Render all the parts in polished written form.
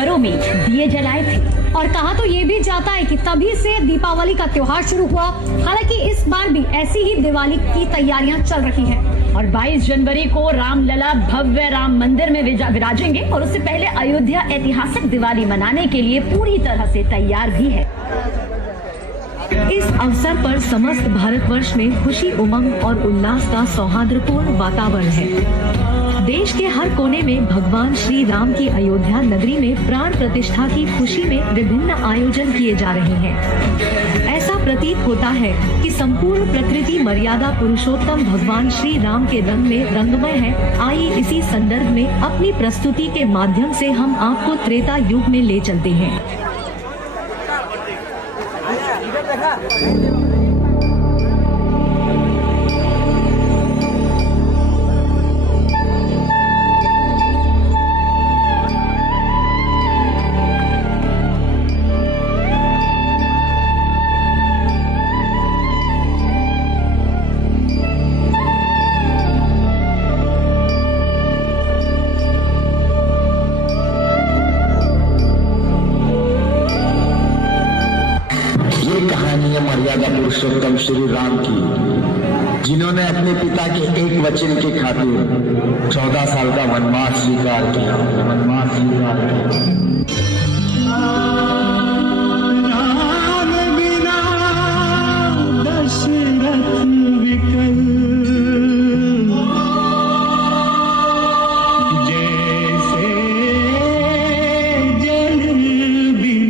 घरों में दिए जलाए थे। और कहा तो ये भी जाता है कि तभी से दीपावली का त्योहार शुरू हुआ। हालांकि इस बार भी ऐसी ही दिवाली की तैयारियां चल रही हैं। और 22 जनवरी को रामलला भव्य राम मंदिर में विराजेंगे और उससे पहले अयोध्या ऐतिहासिक दिवाली मनाने के लिए पूरी तरह से तैयार भी है। इस अवसर पर समस्त भारतवर्ष में खुशी, उमंग और उल्लास का सौहार्दपूर्ण वातावरण है। देश के हर कोने में भगवान श्री राम की अयोध्या नगरी में प्राण प्रतिष्ठा की खुशी में विभिन्न आयोजन किए जा रहे हैं। ऐसा प्रतीत होता है कि संपूर्ण प्रकृति मर्यादा पुरुषोत्तम भगवान श्री राम के रंग में रंगमय है। आइए इसी संदर्भ में अपनी प्रस्तुति के माध्यम से हम आपको त्रेता युग में ले चलते हैं। मर्यादा पुरुषोत्तम श्री राम की, जिन्होंने अपने पिता के एक वचन के खातिर 14 साल का वनवास स्वीकार किया। राम बिना दशरथ विकल, जैसे जल बिन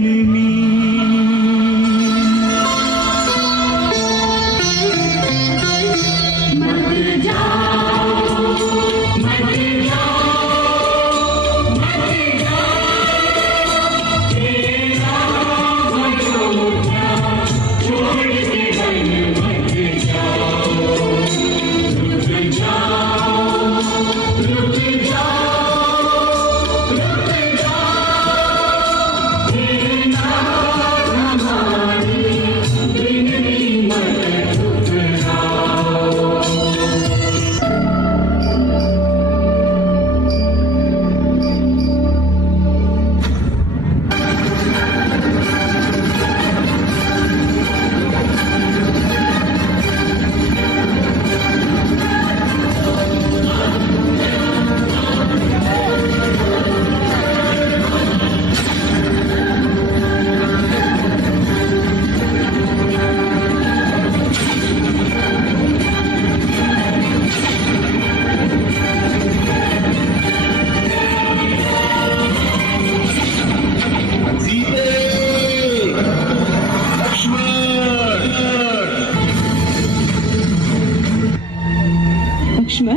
लक्ष्मण,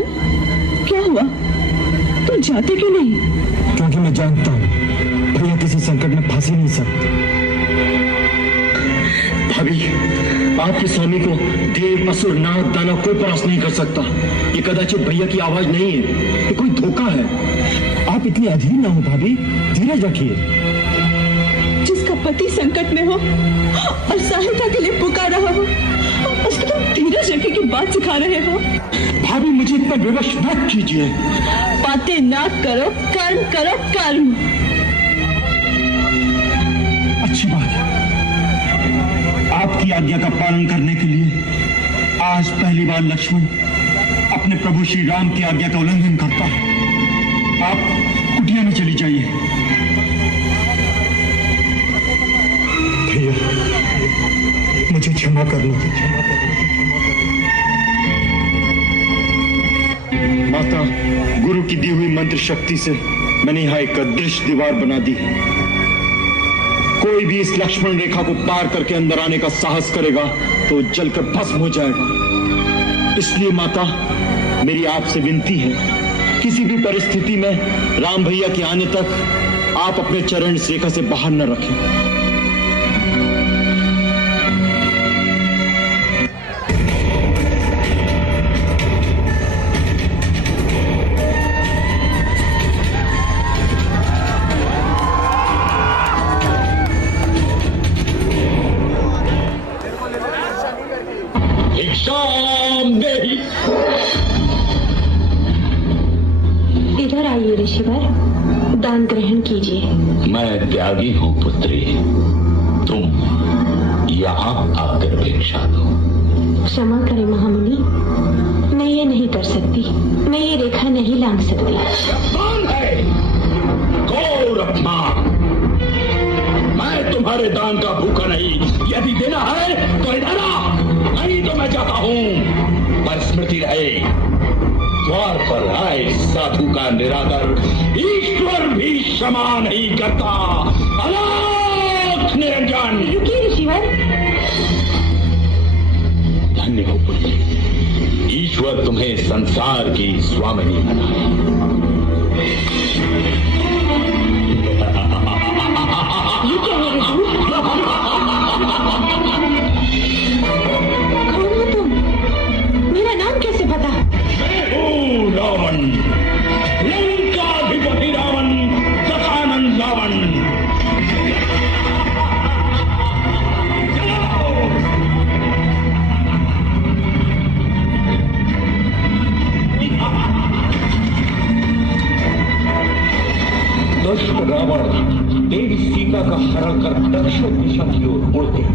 क्या हुआ? तुम जाते क्यों नहीं? क्योंकि मैं जानता हूँ भैया किसी संकट में फंस ही नहीं सकते। भाभी, आपके स्वामी को देव, असुर, नाग, दानव कोई परास्त नहीं कर सकता। ये कदाचित भैया की आवाज नहीं है, ये कोई धोखा है। आप इतनी अधीर ना हो भाभी, धीरज रखिए। जिसका पति संकट में हो और सहायता के लिए पुकार रहा हो, उसको तुम धीरज रखने की बात सिखा रहे हो। भाभी, मुझे इतना विवश मत कीजिए। बातें ना करो, कर्म करो, कर्म। अच्छी बात है। आपकी आज्ञा का पालन करने के लिए आज पहली बार लक्ष्मण अपने प्रभु श्री राम की आज्ञा का उल्लंघन करता है। आप कुटिया में चली जाइए। भैया, मुझे क्षमा करना। माता, गुरु की दी हुई मंत्र शक्ति से मैंने यहाँ एक अदृश्य दीवार बना दी है। कोई भी इस लक्ष्मण रेखा को पार करके अंदर आने का साहस करेगा तो जलकर भस्म हो जाएगा। इसलिए माता, मेरी आपसे विनती है, किसी भी परिस्थिति में राम भैया के आने तक आप अपने चरण इस रेखा से बाहर न रखें। इधर आइए ऋषिवर, दान ग्रहण कीजिए। मैं मैं त्यागी हूं पुत्री, तुम यहाँ आकर भिक्षा दो। क्षमा करें महामुनि, मैं ये नहीं कर सकती, मैं ये रेखा नहीं लांघ सकती। अपमान है, घोर अपमान। मैं तुम्हारे दान का भूखा नहीं, यदि देना है तो इधर आ, नहीं तो मैं जाता हूं। पर स्मृति रहे, द्वार पर आए साधु का निरादर ईश्वर भी क्षमा नहीं करता। अलोक निरंजन। रुकिए ऋषिवर। धन्य हो पुत्री, ईश्वर तुम्हें संसार की स्वामिनी बनाए। ये क्या है हुजूर? कौन हो तुम? मेरा नाम कैसे पता? रावण, लंकाधिपति रावण, दशानन रावण। दुष्ट रावण देवी सीता का हरण कर दक्षिण दिशा की ओर मुड़ गया।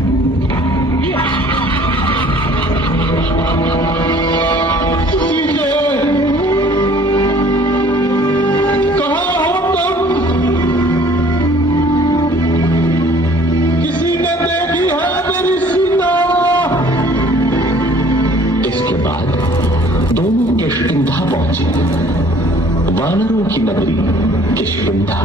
वानरों की नगरी किष्किंधा।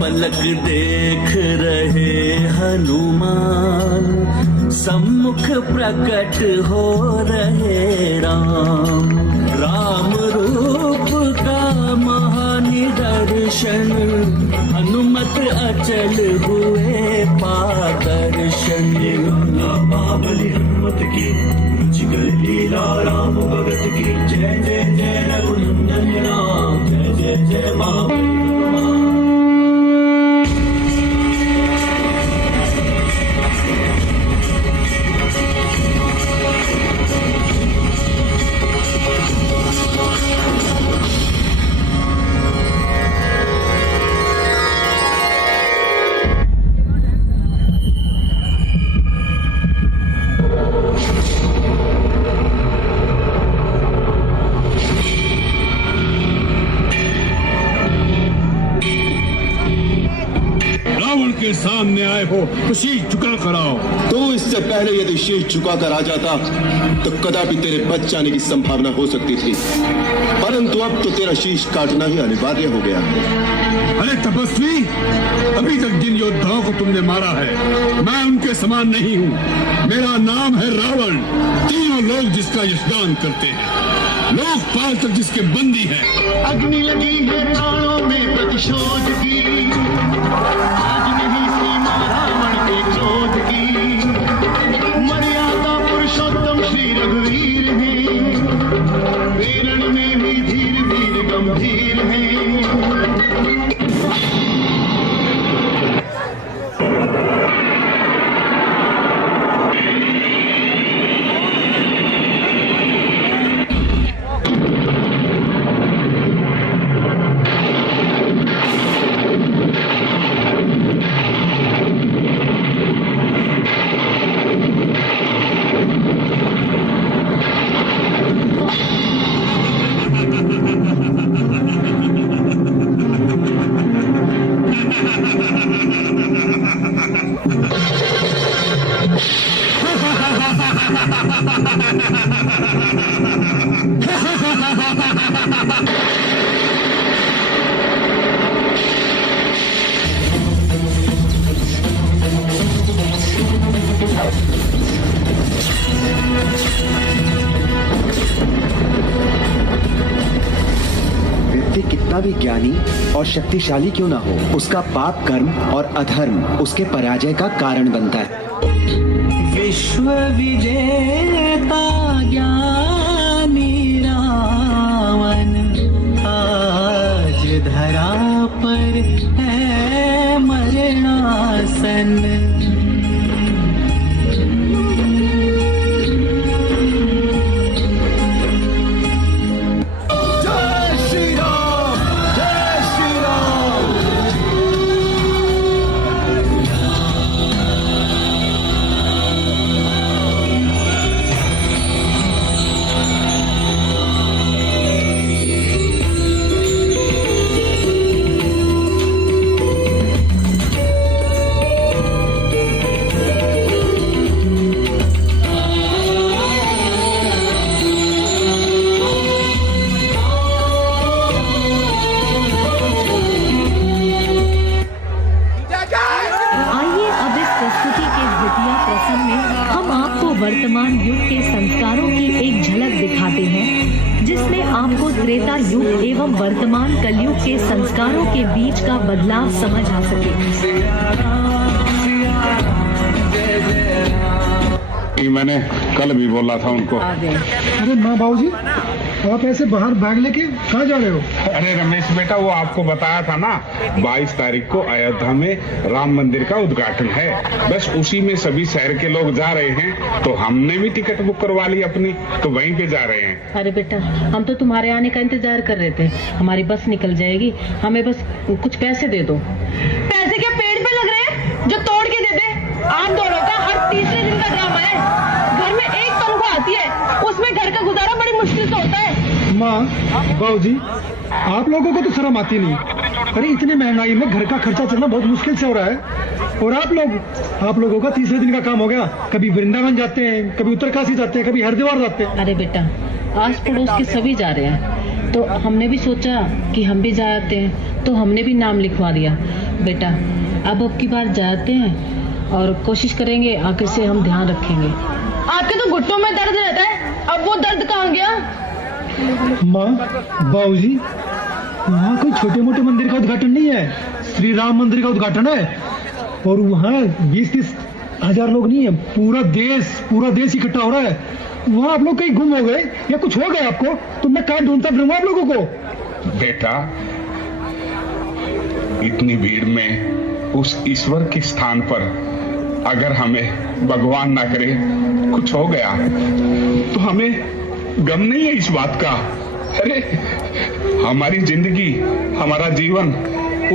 पलक देख रहे हनुमान, सम्मुख प्रकट हो रहे राम। राम रूप का महानिदर्शन, हनुमत अचल हुए पादर्शन। बाबली हनुमत की रुचिकर लीला, राम भगत की जय जय जय रघुनंदन राम, जय जय जय महाबली हनुमान। के सामने आए हो तो शीश झुका कर आओ। तू इससे पहले यदि शीश झुका कर आ जाता तो कदापि तेरे बच जाने की संभावना हो सकती थी, परंतु अब तो तेरा शीश काटना ही अनिवार्य हो गया है। अरे तपस्वी, अभी तक जिन योद्धाओं को तुमने मारा है मैं उनके समान नहीं हूँ। मेरा नाम है रावण, तीनों लोग जिसका यशगान करते हैं, लोकपाल तक जिसके बंदी है। अग्नि लगी है प्राणों में प्रतिशोध की, आज नहीं सीमा रावण के क्रोध की। मर्यादा पुरुषोत्तम श्री रघुवीर हैं, वीरण में भी धीर वीर गंभीर हैं। व्यक्ति कितना भी ज्ञानी और शक्तिशाली क्यों ना हो, उसका पाप कर्म और अधर्म उसके पराजय का कारण बनता है। विश्व विजेता ज्ञानी रावण आज धरा पर है मरणासन। वर्तमान युग के संस्कारों की एक झलक दिखाते हैं, जिसमें आपको त्रेता युग एवं वर्तमान कलयुग के संस्कारों के बीच का बदलाव समझ आ सके। मैंने कल भी बोला था उनको। अरे माँ बाबूजी, आप ऐसे बाहर बैग लेके कहाँ जा रहे हो? अरे रमेश बेटा, वो आपको बताया था ना, 22 तारीख को अयोध्या में राम मंदिर का उद्घाटन है। बस उसी में सभी शहर के लोग जा रहे हैं, तो हमने भी टिकट बुक करवा ली अपनी, तो वहीं पे जा रहे हैं। अरे बेटा, हम तो तुम्हारे आने का इंतजार कर रहे थे। हमारी बस निकल जाएगी, हमें बस कुछ पैसे दे दो। पैसे क्या पेड़ पे लग रहे हैं जो तोड़ के दे दे? आप दोनों का हर तीसरे दिन का ड्रामा है। घर में एक तनख्वाह आती है, उसमें घर का गुजारा बड़ी मुश्किल से होता है। माँ बाबूजी, आप लोगों को तो शर्म आती नहीं। अरे इतनी महंगाई में घर का खर्चा चलना बहुत मुश्किल से हो रहा है, और आप लोगों का तीसरे दिन का काम हो गया। कभी वृंदावन जाते हैं, कभी उत्तरकाशी जाते हैं, कभी हरिद्वार जाते हैं। अरे बेटा, आस पड़ोस के सभी जा रहे हैं, तो हमने भी सोचा कि हम भी जाते हैं, तो हमने भी नाम लिखवा दिया। बेटा, अब की बार जाते हैं और कोशिश करेंगे आगे से हम ध्यान रखेंगे। आपके तो घुटनों में दर्द रहता है, अब वो दर्द कहाँ गया? माँ बाबूजी, वहाँ कोई छोटे मोटे मंदिर का उद्घाटन नहीं है, श्री राम मंदिर का उद्घाटन है। और वहाँ 20-30 हजार लोग नहीं है, पूरा देश इकट्ठा हो रहा है। वहाँ आप लोग कहीं गुम हो गए या कुछ हो गए आपको, तो मैं कहाँ ढूंढता फिरूंगा आप लोगों को? बेटा, इतनी भीड़ में उस ईश्वर के स्थान पर अगर हमें भगवान ना करे कुछ हो गया, तो हमें गम नहीं है इस बात का। अरे हमारी जिंदगी, हमारा जीवन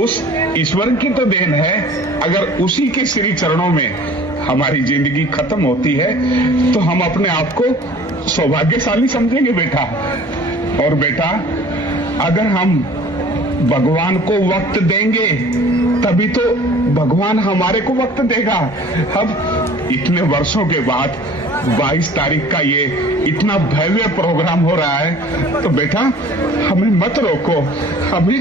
उस ईश्वर की तो देन है। अगर उसी के श्री चरणों में हमारी जिंदगी खत्म होती है, तो हम अपने आप को सौभाग्यशाली समझेंगे बेटा। और बेटा, अगर हम भगवान को वक्त देंगे, तभी तो भगवान हमारे को वक्त देगा। अब इतने वर्षों के बाद 22 तारीख का ये इतना भव्य प्रोग्राम हो रहा है, तो बेटा हमें मत रोको, हमें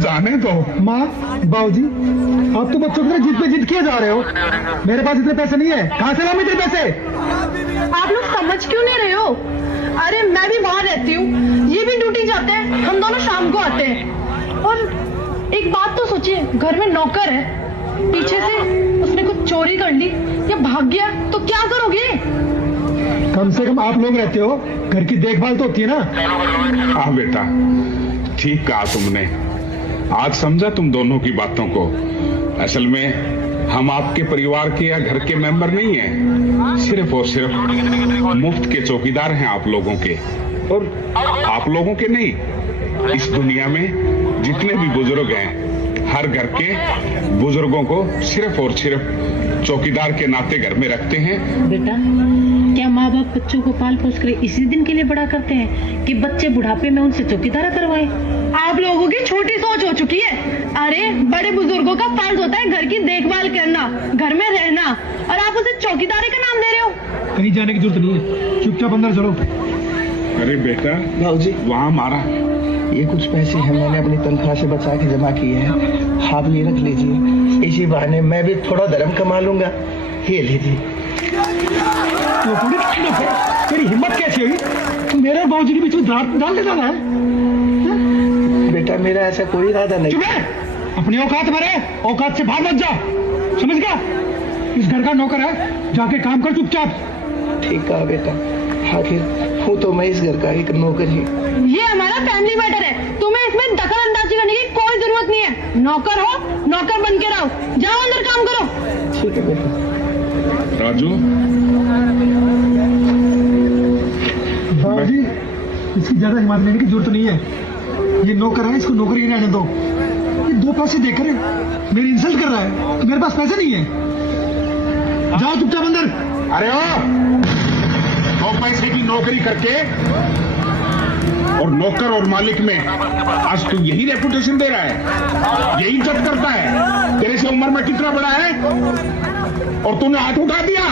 जाने दो। माँ बाबूजी, आप तो बच्चों की जिद पे जिद किए जा रहे हो। मेरे पास इतने पैसे नहीं है, कहाँ से लाऊं इतने पैसे? आप लोग समझ क्यों नहीं रहे हो? अरे मैं भी बाहर रहती हूँ, ये भी ड्यूटी जाते हैं, हम दोनों शाम को आते हैं। और एक बात तो सोचिए, घर में नौकर है, पीछे से उसने कुछ चोरी कर ली या भाग गया तो क्या करोगे? कम से कम आप लोग रहते हो, घर की देखभाल तो होती है ना। हाँ बेटा, ठीक कहा तुमने। आज समझा तुम दोनों की बातों को। असल में हम आपके परिवार के या घर के मेंबर नहीं हैं, सिर्फ और सिर्फ मुफ्त के चौकीदार हैं आप लोगों के। और आप लोगों के नहीं, इस दुनिया में जितने भी बुजुर्ग हैं, हर घर के बुजुर्गों को सिर्फ और सिर्फ चौकीदार के नाते घर में रखते हैं। बेटा, क्या माँ बाप बच्चों को पाल पोस कर इसी दिन के लिए बड़ा करते हैं कि बच्चे बुढ़ापे में उनसे चौकीदारा करवाए? आप लोगों की छोटी सोच हो चुकी है। अरे बड़े बुजुर्गों का फर्ज होता है घर की देखभाल करना, घर में रहना, और आप उसे चौकीदारी का नाम दे रहे हो। कहीं जाने की जरूरत नहीं है, चुपचाप अंदर चलो। अरे बेटा बाबूजी, वहाँ मारा, ये कुछ पैसे हैं, मैंने अपनी तनख्वाह से बचा के जमा किए हैं, आप ये रख लीजिए। इसी बहाने मैं भी थोड़ा धर्म कमा लूंगा। ये लीजिए। तेरी हिम्मत कैसी हुई? मेरे बाबूजी के बीच में डाल के जाना है? बेटा, मेरा ऐसा कोई इरादा नहीं। चुप है, अपनी औकात में रहे, औकात से बाहर मत जा, समझ गया? इस घर का नौकर है, जाके काम कर चुपचाप। ठीक कहा बेटा, आखिर हूँ तो मैं इस घर का एक नौकर ही। ये हमारा फैमिली मैटर है, तुम्हें इसमें दखल अंदाजी करने की कोई जरूरत नहीं है। नौकर हो, नौकर बन के रहो, जाओ अंदर काम करो। ठीक है बेटा। राजू, बाबूजी, इसकी ज्यादा हिम्मत लेने की जरूरत नहीं है। ये नौकर है, इसको नौकर ही रहने दो। ये 2 पैसे देकर मेरी इंसल्ट कर रहा है, तो मेरे पास पैसे नहीं है। जाओ चुपचाप अंदर। अरे ओ, 2 पैसे की नौकरी करके और नौकर और मालिक में आज तू यही रेपुटेशन दे रहा है, यही इज्जत करता है। तेरे से उम्र में कितना बड़ा है और तूने हाथ उठा दिया।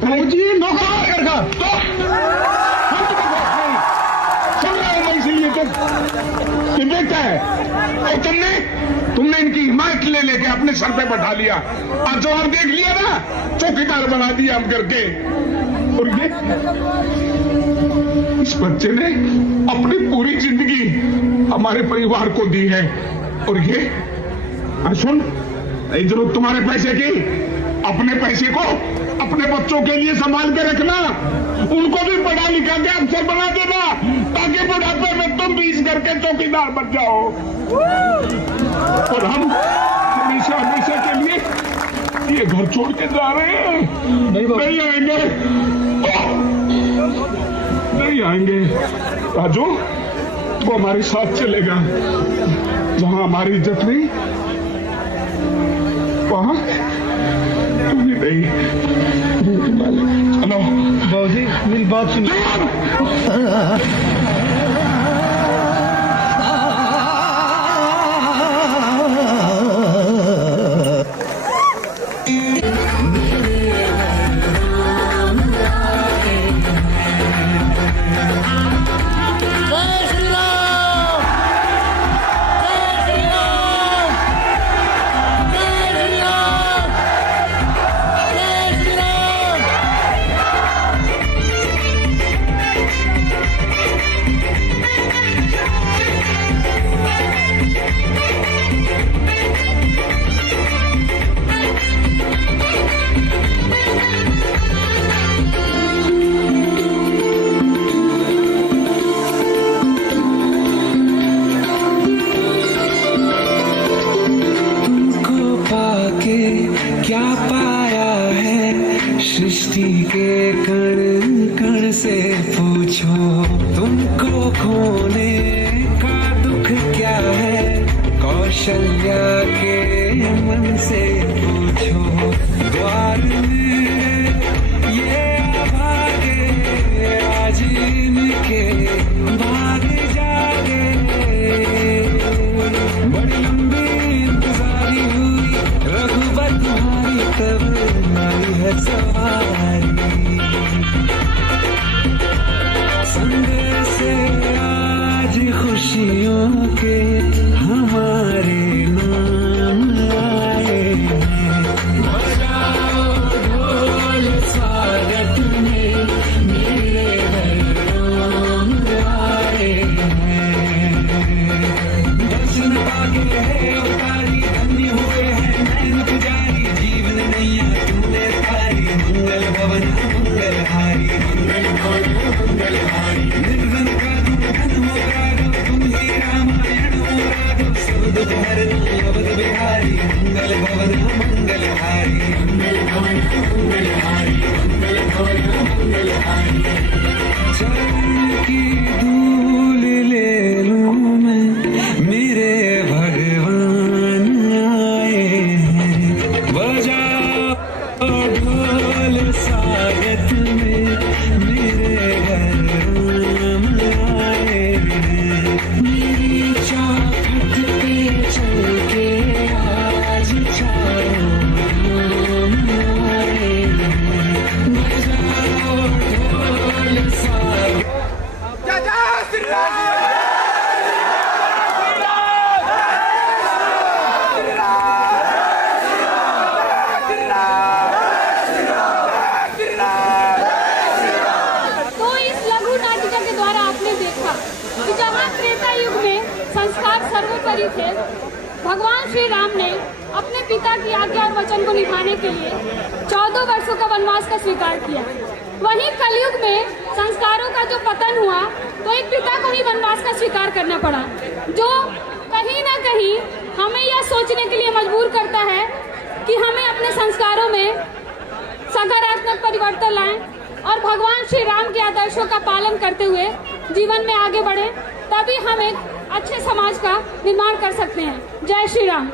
बाबूजी, नौकर कर का तो सुन रहा हूं मैं, इसीलिए तो देखता है। और तुमने इनकी हिमायत ले लेके अपने सर पे बैठा लिया। आज जो हम देख लिया ना, चौकीदार बना दिया हम करके। और ये इस बच्चे ने अपनी पूरी जिंदगी हमारे परिवार को दी है। और ये सुन, नहीं जरूरत तुम्हारे पैसे की, अपने पैसे को अपने बच्चों के लिए संभाल के रखना। उनको भी पढ़ा लिखा के अफसर बना देना, ताकि बुढ़ापे में तुम भी इस घर के चौकीदार बन जाओ। और हम हमेशा हमेशा के लिए ये घर छोड़ के जा रहे हैं। नहीं आएंगे, नहीं आएंगे। राजू, वो हमारे साथ चलेगा। जहां हमारी इज्जत नहीं, वहां तू भी नहीं। चलो बाबूजी, मेरी बात सुनिए। क्या पाया है सृष्टि के कण कण से पूछो, तुमको खोने का दुख क्या है कौशल्या के मन से पूछो। द्वार में ये भागे आज इनके भाग जागे, बड़ी लंबी इंतजारी हुई रघुवर तुम्हारी, तब आई है सवारी। संदेश से आज खुशियों के हमारे नाम आए हैं। बजाओ ढोल स्वागत में मेरे राम आए हैं। दर्शन पाके है उतारी, धन्य हुए हैं नैन पुजारी, जीवन नैया तुमने तारी। मंगल भवन मंगल हारी, मंगल भवन मंगल हारी। निर्धन का दुर्धन हो राघव, तुम ही रामायण हो राघव। सब दुख हरना अवध बिहारी, मंगल भवन मंगल हारी, मंगल भवन मंगल हारी, मंगल भवन मंगल हारी। चरण की धूल ले लूं मैं, मेरे भगवान आए हैं। बजाओ ढोल स्वागत में मेरे राम आए हैं। मेरी चौखट पे चल के आज चारों धाम आए हैं। बजाओ ढोल स्वागत। जनवरी थे भगवान श्री राम ने अपने पिता की आज्ञा और वचन को निभाने के लिए 14 वर्षों का वनवास का स्वीकार किया। वहीं कलयुग में संस्कारों का जो पतन हुआ तो एक पिता को ही वनवास का स्वीकार करना पड़ा, जो कहीं ना कहीं हमें यह सोचने के लिए मजबूर करता है कि हमें अपने संस्कारों में सकारात्मक परिवर्तन लाएं और भगवान श्री राम के आदर्शों का पालन करते हुए जीवन में आगे बढ़ें, तभी हम एक अच्छे समाज का निर्माण कर सकते हैं। जय श्री राम।